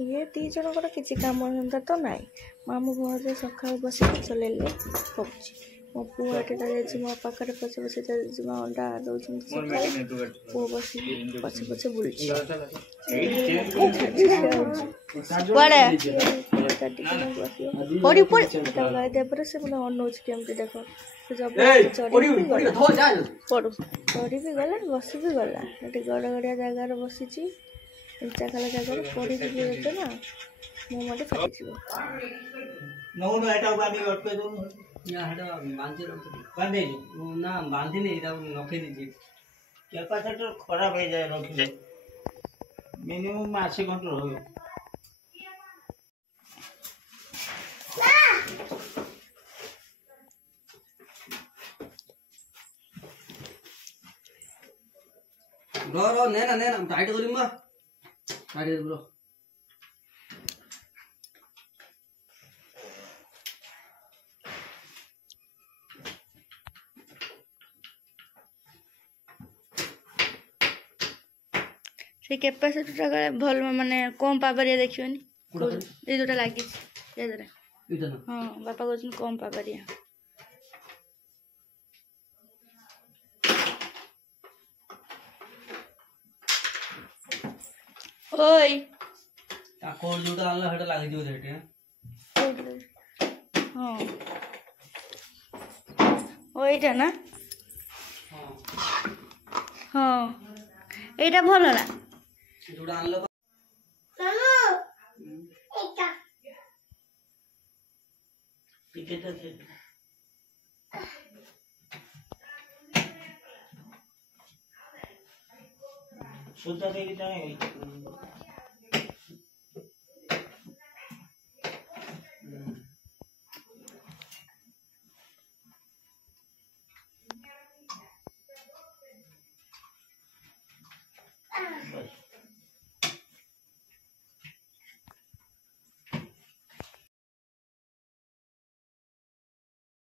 ये दी जनकर किसी काम धंदा तो नाई मामू घर सका बस चलैले हो मो पुआटा मो पाखे पचे पचे जेजेमा अंडा दौरान पु बस पचे पचे बुलूँ से मतलब अनौच केमती देख चढ़ी भी गला बस भी गला ये गड़ गड़िया जगार बसी इंचा खाला जगह पड़ी भी ना मो मटे फाटी नौनो एटा बानी अटके दो या हटा बांधे बांधे ना बांधी नहीं एटा नखे दीजिए कैपेसिटर खराब हो जाए रखले मिनिमम 80 घंटा हो रो नेना टाइट करी मा टाइट ब्रो से कैपेसिटर भल माने कम पावरिया देखियोनी ए जोटा लागी ए जरा इधर हां बापा कहछन कम पावरिया ओय ता कोड जोटा आनला हेटा लागी दियो रेटे हां ओइटा ना हां हां एटा भलो ना जोटा आनला चलो एटा टिकेट से सुधा देवी ताने